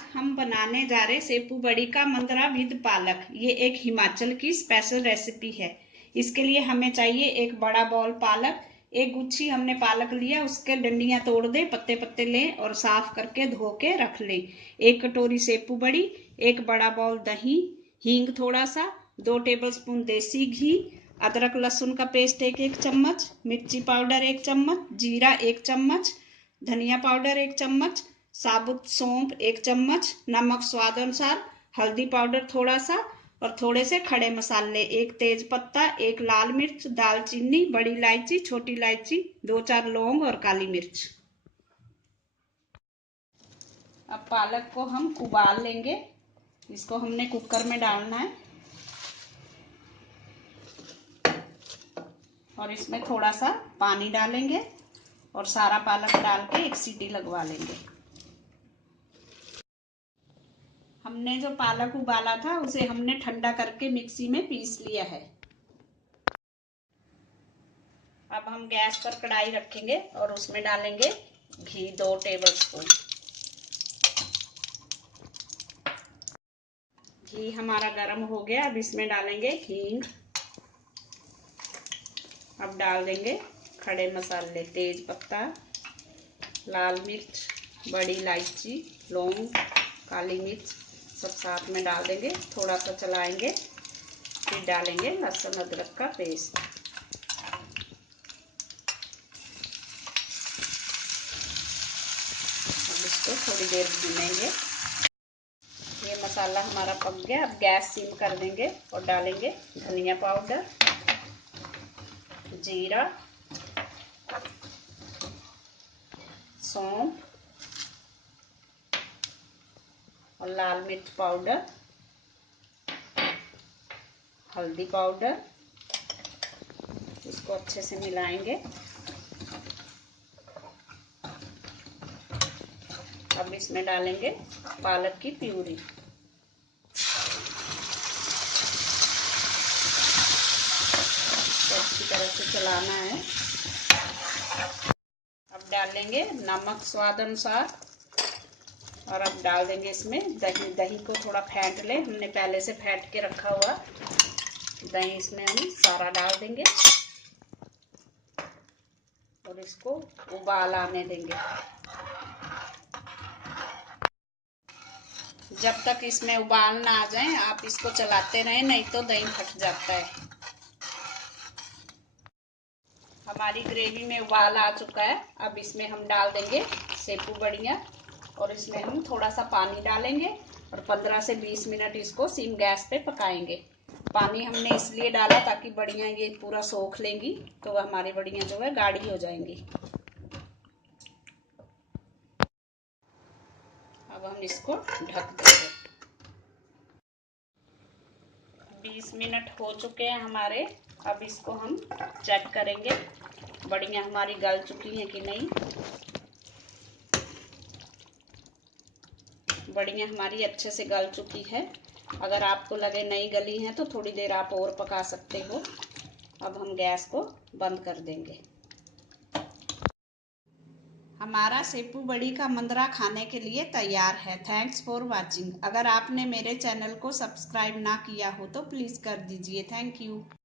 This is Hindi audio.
आज हम बनाने जा रहे सेपू बड़ी का मंद्रा विद पालक। ये एक हिमाचल की स्पेशल रेसिपी है। इसके लिए हमें चाहिए एक बड़ा बॉल पालक। एक गुच्छी हमने पालक लिया, उसके डंडियां तोड़ दे, पत्ते पत्ते लें और साफ करके धो के रख लें। एक कटोरी सेपू बड़ी, एक बड़ा बॉल दही, हींग थोड़ा सा, 2 टेबलस्पून देसी घी, अदरक लहसुन का पेस्ट एक चम्मच, मिर्ची पाउडर 1 चम्मच, जीरा 1 चम्मच, धनिया पाउडर 1 चम्मच, साबुत सौंफ 1 चम्मच, नमक स्वाद अनुसार, हल्दी पाउडर थोड़ा सा और थोड़े से खड़े मसाले, 1 तेज पत्ता, 1 लाल मिर्च, दालचीनी, बड़ी इलायची, छोटी इलायची, 2-4 लौंग और काली मिर्च। अब पालक को हम उबाल लेंगे। इसको हमने कुकर में डालना है और इसमें थोड़ा सा पानी डालेंगे और सारा पालक डाल के 1 सीटी लगवा लेंगे। हमने जो पालक उबाला था उसे हमने ठंडा करके मिक्सी में पीस लिया है। अब हम गैस पर कढ़ाई रखेंगे और उसमें डालेंगे घी 2 टेबलस्पून। घी हमारा गर्म हो गया। अब इसमें डालेंगे हींग। अब डाल देंगे खड़े मसाले, तेज पत्ता, लाल मिर्च, बड़ी इलायची, लौंग, काली मिर्च, सब साथ में डाल देंगे। थोड़ा सा चलाएंगे, फिर डालेंगे लहसुन अदरक का पेस्ट। अब इसको थोड़ी देर भूनेंगे। ये मसाला हमारा पक गया। अब गैस सिम कर देंगे और डालेंगे धनिया पाउडर, जीरा, सौंफ और लाल मिर्च पाउडर, हल्दी पाउडर। इसको अच्छे से मिलाएंगे। अब इसमें डालेंगे पालक की प्यूरी। अच्छी तरह से चलाना है। अब डालेंगे नमक स्वाद अनुसार और अब डाल देंगे इसमें दही। दही को थोड़ा फेंट लें, हमने पहले से फेंट के रखा हुआ दही इसमें हम सारा डाल देंगे और इसको उबाल आने देंगे। जब तक इसमें उबाल ना आ जाए आप इसको चलाते रहें, नहीं तो दही फट जाता है। हमारी ग्रेवी में उबाल आ चुका है। अब इसमें हम डाल देंगे सेपू बड़ियाँ और इसमें हम थोड़ा सा पानी डालेंगे और 15 से 20 मिनट इसको सिम गैस पे पकाएंगे। पानी हमने इसलिए डाला ताकि बड़ियाँ ये पूरा सोख लेंगी, तो हमारी बड़ियाँ जो है गाढ़ी हो जाएंगी। अब हम इसको ढक देंगे। 20 मिनट हो चुके हैं हमारे। अब इसको हम चेक करेंगे बड़ियाँ हमारी गल चुकी हैं कि नहीं। बड़ियाँ हमारी अच्छे से गल चुकी है। अगर आपको लगे नहीं गली हैं तो थोड़ी देर आप और पका सकते हो। अब हम गैस को बंद कर देंगे। हमारा सेपू बड़ी का मंद्रा खाने के लिए तैयार है। Thanks for watching. अगर आपने मेरे चैनल को सब्सक्राइब ना किया हो तो प्लीज़ कर दीजिए। Thank you.